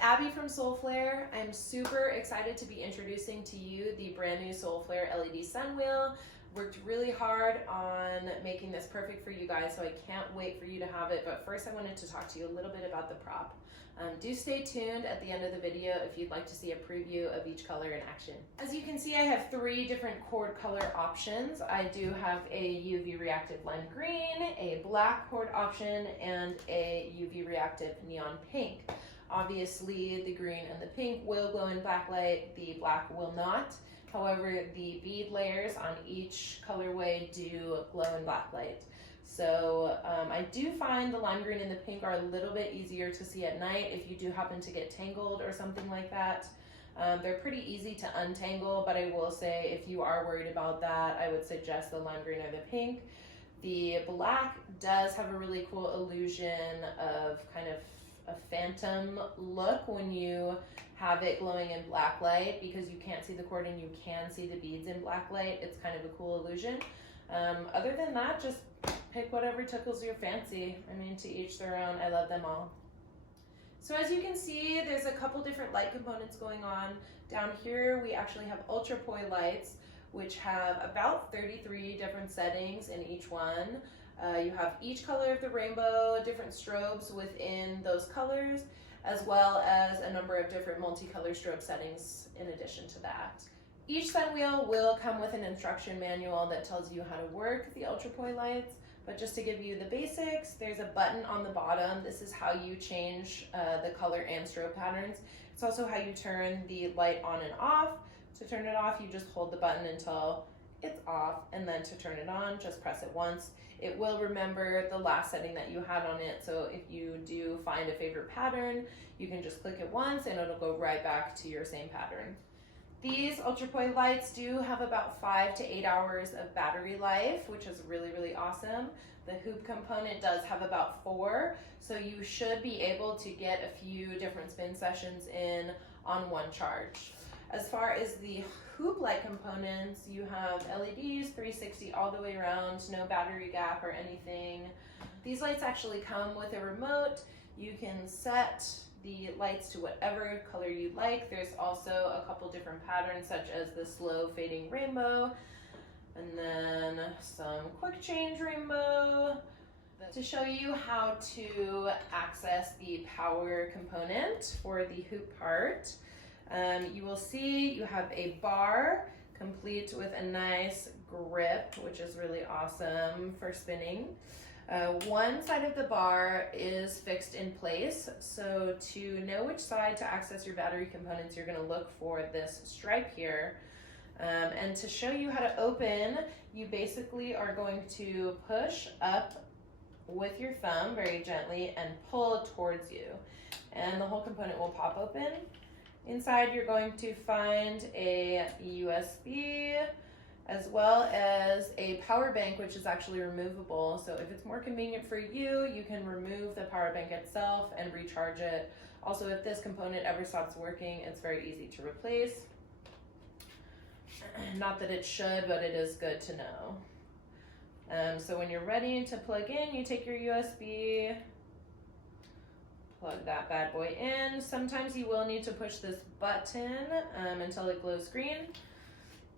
Abby from Soulflare. I'm super excited to be introducing to you the brand new Soulflare LED sunwheel. Worked really hard on making this perfect for you guys, so I can't wait for you to have it. But first I wanted to talk to you a little bit about the prop. Do stay tuned at the end of the video if you'd like to see a preview of each color in action. As you can see, I have 3 different cord color options. I do have a UV reactive lime green, a black cord option, and a UV reactive neon pink. Obviously, the green and the pink will glow in backlight, the black will not. However, the bead layers on each colorway do glow in backlight. So I do find the lime green and the pink are a little bit easier to see at night if you do happen to get tangled or something like that. They're pretty easy to untangle, but I will say if you are worried about that, I would suggest the lime green or the pink. The black does have a really cool illusion of kind of a phantom look when you have it glowing in black light, because you can't see the cord and you can see the beads in black light. It's kind of a cool illusion. Other than that, just pick whatever tickles your fancy. I mean, to each their own. I love them all. So as you can see, there's a couple different light components going on. Down here, we actually have ultra poi lights, which have about 33 different settings in each one. You have each color of the rainbow, different strobes within those colors, as well as a number of different multicolor strobe settings in addition to that. Each sunwheel will come with an instruction manual that tells you how to work the ultra poi lights, but just to give you the basics, there's a button on the bottom. This is how you change the color and strobe patterns. It's also how you turn the light on and off. To turn it off, you just hold the button until it's off, and then to turn it on, just press it once. It will remember the last setting that you had on it, so if you do find a favorite pattern, you can just click it once and it'll go right back to your same pattern. These ultra poi lights do have about 5 to 8 hours of battery life, which is really, really awesome. The hoop component does have about 4, so you should be able to get a few different spin sessions in on one charge. As far as the hoop light components, you have LEDs 360 all the way around, no battery gap or anything. These lights actually come with a remote. You can set the lights to whatever color you like. There's also a couple different patterns, such as the slow fading rainbow, and then some quick change rainbow. To show you how to access the power component for the hoop part, you will see you have a bar complete with a nice grip, which is really awesome for spinning. One side of the bar is fixed in place, so to know which side to access your battery components, you're going to look for this stripe here. And to show you how to open, you basically are going to push up with your thumb very gently and pull towards you, and the whole component will pop open. Inside, you're going to find a USB, as well as a power bank, which is actually removable. So if it's more convenient for you, you can remove the power bank itself and recharge it. Also, if this component ever stops working, it's very easy to replace. Not that it should, but it is good to know. So when you're ready to plug in, you take your USB, plug that bad boy in. Sometimes you will need to push this button until it glows green.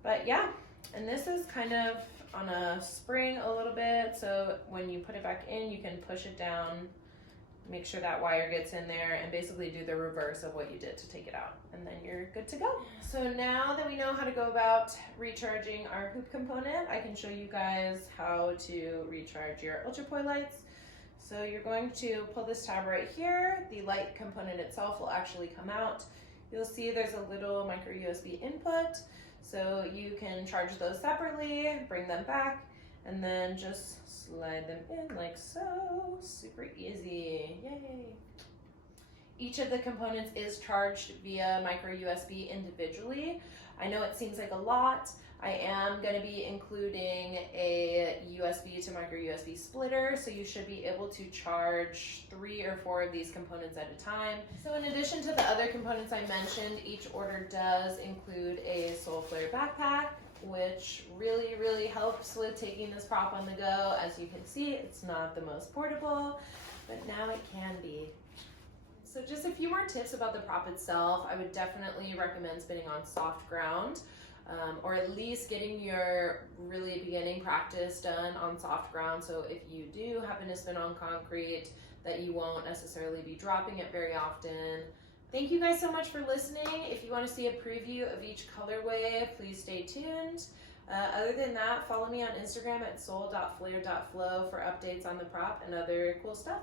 But yeah, and this is kind of on a spring a little bit, so when you put it back in, you can push it down, make sure that wire gets in there, and basically do the reverse of what you did to take it out, and then you're good to go. So now that we know how to go about recharging our hoop component, I can show you guys how to recharge your ultra poi lights. So you're going to pull this tab right here. The light component itself will actually come out. You'll see there's a little micro USB input, so you can charge those separately, bring them back, and then just slide them in like so. Super easy, yay. Each of the components is charged via micro USB individually. I know it seems like a lot. I am going to be including a USB to micro USB splitter, so you should be able to charge 3 or 4 of these components at a time. So in addition to the other components I mentioned, each order does include a Soulflare backpack, which really, really helps with taking this prop on the go. As you can see, it's not the most portable, but now it can be. So So just a few more tips about the prop itself. I would definitely recommend spinning on soft ground, or at least getting your really beginning practice done on soft ground. So if you do happen to spin on concrete, that you won't necessarily be dropping it very often. Thank you guys so much for listening. If you want to see a preview of each colorway, please stay tuned. Other than that, follow me on Instagram at soul.flare.flow for updates on the prop and other cool stuff.